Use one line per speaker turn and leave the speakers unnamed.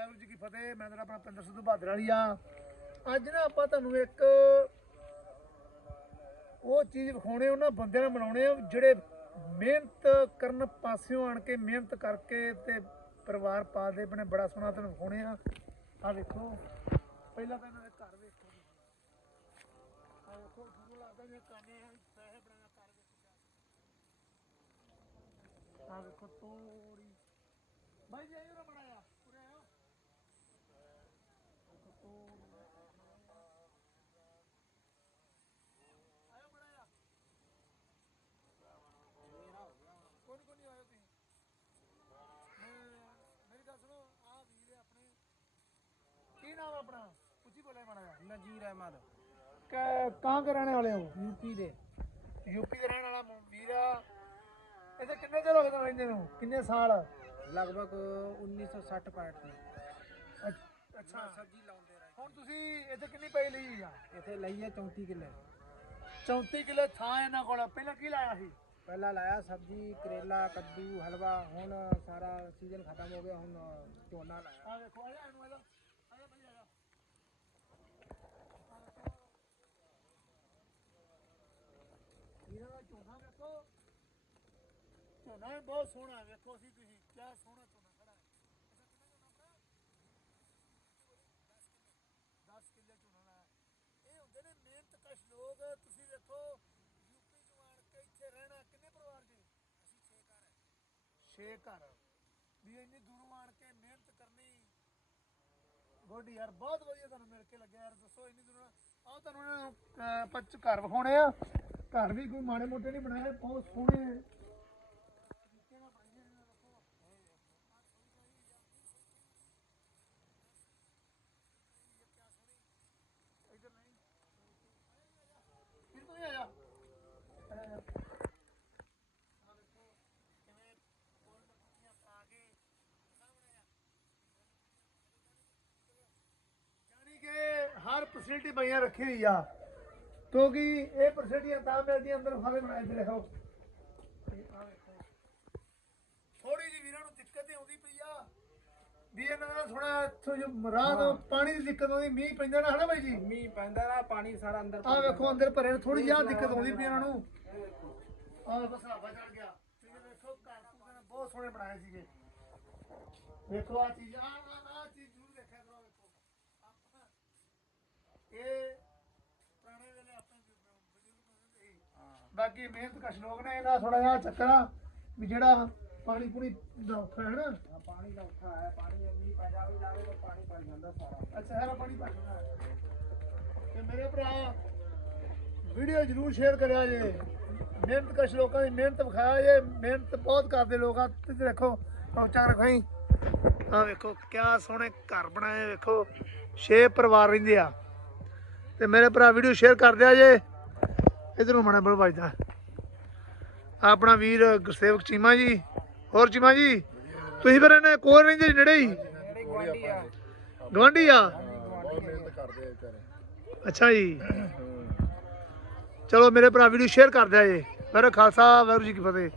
ਵਾਹਿਗੁਰੂ ਜੀ ਕੀ ਫਤਿਹ, ਮੈਂ ਤੁਹਾਡਾ ਆਪਣਾ ਪਿੰਦਰ ਸਿੱਧੂ ਬਹਾਦਰ ਵਾਲੀ ਆ। ਅੱਜ ਨਾ ਆਪਾਂ ਤੁਹਾਨੂੰ ਇੱਕ ਉਹ ਚੀਜ਼ ਵਿਖਾਉਣੇ, ਉਹਨਾਂ ਬੰਦਿਆਂ ਨੂੰ ਬਣਾਉਣੇ ਜਿਹੜੇ ਮਿਹਨਤ ਕਰਨ ਪਾਸਿਓਂ ਆਣ ਕੇ ਮਿਹਨਤ ਕਰਕੇ ਤੇ ਪਰਿਵਾਰ ਪਾਲਦੇ ਆਪਣੇ ਬੜਾ ਸੋਹਣਾ ਤੁਹਾਨੂੰ ਵਿਖਾਉਣੇ ਆ। ਆ ਵੇਖੋ ਪਹਿਲਾਂ ਤਾਂ ਇਹਨਾਂ ਦੇ ਘਰ ਵੇਖੋ ਆ ਵੇਖੋ ਗੁਰੂ ਲੱਗਦਾ ਜਿਵੇਂ ਕਾਨੇ ਆ ਪੈਸੇ ਕਰ ਵੇਖੋ। ਆ ਵੇਖੋ ਤੋੜੀ। ਭਾਈ ਜੀ, ਆਇਓ ਨਾ ਬਣਾਇਆ ਉਰੇ ਆਇਓ ਵੇਖੋ ਤੋੜੀ ਆਇਓ ਬਣਾਇਆ ਕੋਈ ਕੋਈ ਨਹੀਂ ਆਇਓ ਤੁਸੀਂ ਮੈਂ- ਮੇਰੀ ਗੱਲ ਸੁਣੋ ਆ ਵੀਰ ਹੈ ਆਪਣੇ ਕੀ ਨਾਮ ਹੈ ਆਪਣਾ? ਉੱਚੀ ਬੋਲੇ ਬਣਾਇਆ
ਨਜੀਰ ਅਹਿਮਦ।
ਕਾਂ ਕੇ ਰਹਿਣੇ ਵਾਲੇ ਹੋ?
ਯੂਪੀ ਦੇ।
ਯੂਪੀ ਦੇ ਰਹਿਣ ਵਾਲਾ ਮੁੰ- ਵੀਰ। ਆ ਇੱਥੇ ਕਿੰਨੇ ਚਿਰ ਹੋ ਗਏ ਤੁਹਾਨੂੰ ਰਹਿੰਦੇ ਨੂੰ? ਕਿੰਨੇ ਸਾਲ?
ਲਗਭਗ 1960 65 ਨੂੰ।
ਅੱਛ- ਅੱਛਾ।
ਸਬਜ਼ੀ ਲਾਉਂਦੇ ਰਹੇ
ਹੁਣ ਤੁਸੀਂ ਇੱਥੇ ਕਿੰਨੀ ਪਈ ਲਈ ਆ?
ਇੱਥੇ ਲਈ ਹੈ 34 ਕਿੱਲੇ।
34 ਕਿਲੇ ਥਾਂ ਇਹਨਾਂ ਕੋਲ। ਪਹਿਲਾਂ ਕੀ ਲਾਇਆ ਸੀ?
ਪਹਿਲਾਂ ਲਾਇਆ ਸਬਜ਼ੀ ਕਰੇਲਾ ਕੱਦੂ ਹਲਵਾ। ਹੁਣ ਸਾਰਾ ਸੀਜ਼ਨ ਖਤਮ ਹੋ ਗਿਆ। ਹੁਣ ਝੋਨਾ ਲਾਇਆ।
ਆ ਵੇਖੋ ਆ ਜਾ ਇਹਨੂੰ ਇਹਦਾ ਆ ਜਾ ਭਾਈ ਆ। ਜਾ ਇਹਨਾਂ ਦਾ ਝੋਨਾ ਵੇਖੋ ਝੋਨਾ ਵੀ ਬਹੁਤ ਸੋਹਣਾ ਵੇਖੋ ਸੀ ਤੁਸੀਂ ਕਿਆ ਸੋਹਣਾ ਝੋਨਾ ਖੜਾ ਹੈ ਅੱਛਾ ਕਿੰਨਾ ਝੋਨਾ ਖੜਾ 10 ਕਿੱਲੇ ਝੋਨਾ ਲਾਇਆ ਇਹ ਹੁੰਦੇ ਨੇ ਮਿਹਨਤ ਕਸ਼ ਲੋਕ ਤੁਸੀਂ ਵੇਖੋ ਯੂਪੀ ਤੋਂ ਆਣ ਕੇ ਇੱਥੇ ਰਹਿਣਾ ਕਿੰਨੇ ਪਰਿਵਾਰ ਦੇ ਅਸੀਂ 6 ਘਰ 6 ਘਰ ਵੀ ਇੰਨੀ ਦੂਰੋਂ ਆਣ ਕੇ ਮਿਹਨਤ ਕਰਨੀ ਗੁੱਡ ਯਾਰ ਬਹੁਤ ਵਧੀਆ ਤੁਹਾਨੂੰ ਮਿਲ ਕੇ ਲੱਗਿਆ ਯਾਰ ਦੱਸੋ ਇੰਨੀ ਦੂਰੋਂ। ਆਹ ਤੁਹਾਨੂੰ ਇਹਨਾਂ ਨੂੰ ਅਹ, ਆਪਾਂ ਘਰ ਵਿਖਾਉਣੇ ਆ। ਘਰ ਵੀ ਕੋਈ ਮਾੜੇ ਮੋਟੇ ਨਹੀਂ ਬਣਾਏ ਬਹੁਤ ਸੋਹਣੇ ਤਰੀਕੇ ਨਾਲ ਬਣਾਏ ਨੇ ਦੇਖੋ ਇੱਧਰ ਨਹੀਂ ਫਿਰ ਤੂੰ ਆ ਜਾ ਆ ਜਾ। ਆਹ ਦੇਖੋ ਕਿਵੇਂ ਕੋਲ ਪੱਤੀਆਂ ਪਾ ਕੇ ਸਾਹਮਣੇ ਆ ਯਾਨੀ ਕਿ ਹਰ ਫੈਸਿਲਿਟੀ ਬਈਆਂ ਰੱਖੀ ਹੋਈ ਆ। ਕਿਉਂਕਿ ਇਹ ਫੈਸਿਲਿਟੀਆਂ ਤਾਂ ਮਿਲਦੀਆਂ ਅੰਦਰ ਖਾਲੇ ਬਣਾਏ ਤੇ ਵੇਖੋ ਥੋੜੀ ਜਿਹੀ ਵੀਰਾਂ ਨੂੰ ਦਿੱਕਤ ਆਉਂਦੀ ਪਈ ਆ। ਵੀ ਇਹਨਾਂ ਦਾ ਥੋੜਾ ਇੱਥੋਂ ਜੋ ਰਾਹ ਤੋਂ ਪਾਣੀ ਦੀ ਦਿੱਕਤ ਆਉਂਦੀ ਮੀਂਹ ਪੈਂਦਾ ਨਾ ਹਨਾ ਬਾਈ ਜੀ?
ਮੀਂਹ ਪੈਂਦਾ ਨਾ ਪਾਣੀ ਸਾਰਾ ਅੰਦਰ
ਆਹ ਵੇਖੋ ਅੰਦਰ ਭਰੇ ਥੋੜੀ ਜਿਹੀ ਦਿੱਕਤ ਆਉਂਦੀ ਪਈ ਇਹਨਾਂ ਨੂੰ। ਆਹ ਵੇਖੋ ਸਹਾਬਾ ਚੜ ਗਿਆ। ਤੁਸੀਂ ਵੇਖੋ ਪੂਰੇ ਨੇ ਬਹੁਤ ਸੋਹਣੇ ਬਣਾਏ ਸੀਗੇ। ਵੇਖੋ ਆ ਚੀਜ਼ ਆ ਆ ਚੀਜ਼ ਜ਼ਰੂਰ ਦੇਖਿਆ ਕਰੋ ਵੇਖੋ ਆਪਾਂ ਇਹ ਪੁਰਾਣੇ ਵੇਲੇ ਆਪਣੇ ਬਜ਼ੁਰਗ ਬਣਾਉਂਦੇ ਸੀ। ਬਾਕੀ ਮਿਹਨਤ ਕਸ਼ ਲੋਕ ਨੇ ਇਹਦਾ ਥੋੜਾ ਜਿਹਾ ਚੱਕਰ ਵੀ ਜਿਹੜਾ ਪਾਣੀ ਪੂਣੀ ਦਾ ਔਖਾ ਹੈ ਨਾ।
ਪਾਣੀ ਦਾ ਔਖਾ ਹੈ ਪਾਣੀ ਮੀਂਹ ਪੈ ਜਾਵੇ ਜਾਵੇ ਤਾਂ ਪਾਣੀ ਭਰ ਜਾਂਦਾ ਸਾਰਾ।
ਅੱਛਾ ਸਾਰਾ ਪਾਣੀ ਭਰ ਜਾਂਦਾ। ਹੈ। ਤੇ ਮੇਰੇ ਭਰਾ ਵੀਡੀਓ ਜਰੂਰ ਸ਼ੇਅਰ ਕਰਿਆ ਜੇ। ਮਿਹਨਤ ਕਸ਼ ਲੋਕਾਂ ਦੀ ਮਿਹਨਤ ਵਿਖਾਇਆ ਜੇ ਮਿਹਨਤ ਬਹੁਤ ਕਰਦੇ ਲੋਕ ਆ। ਤੇ ਦੇਖੋ ਪਹੁੰਚਾ ਰਖਾਈ। ਆ ਵੇਖੋ ਕਿਆ ਸੋਹਣੇ ਘਰ ਬਣਾਏ ਵੇਖੋ। ਛੇ ਪਰਿਵਾਰ ਰਹਿੰਦੇ ਆ। ਤੇ ਮੇਰੇ ਭਰਾ ਵੀਡੀਓ ਸ਼ੇਅਰ ਕਰ ਦਿਆ ਜੇ। ਇਧਰੋਂ ਮਣਾ ਬਲ ਵੱਜਦਾ। ਆਪਣਾ ਵੀਰ ਗੁਰਸੇਵਕ ਚੀਮਾ ਜੀ। ਹੋਰ ਚੀਮਾ ਜੀ, ਤੁਸੀਂ ਫਿਰ ਇਹਨੇ ਕੋਲ ਰਹਿੰਦੇ ਜੀ ਨੇੜੇ ਹੀ?
ਗਵਾਂਢੀ ਆ?
ਅੱਛਾ ਜੀ। ਚਲੋ ਮੇਰੇ ਭਰਾ ਵੀਡੀਓ ਸ਼ੇਅਰ ਕਰ ਦਿਆ ਜੇ। ਮੇਰੇ ਖਾਲਸਾ, ਵਾਹਿਗੁਰੂ ਜੀ ਕੀ ਫਤਿਹ।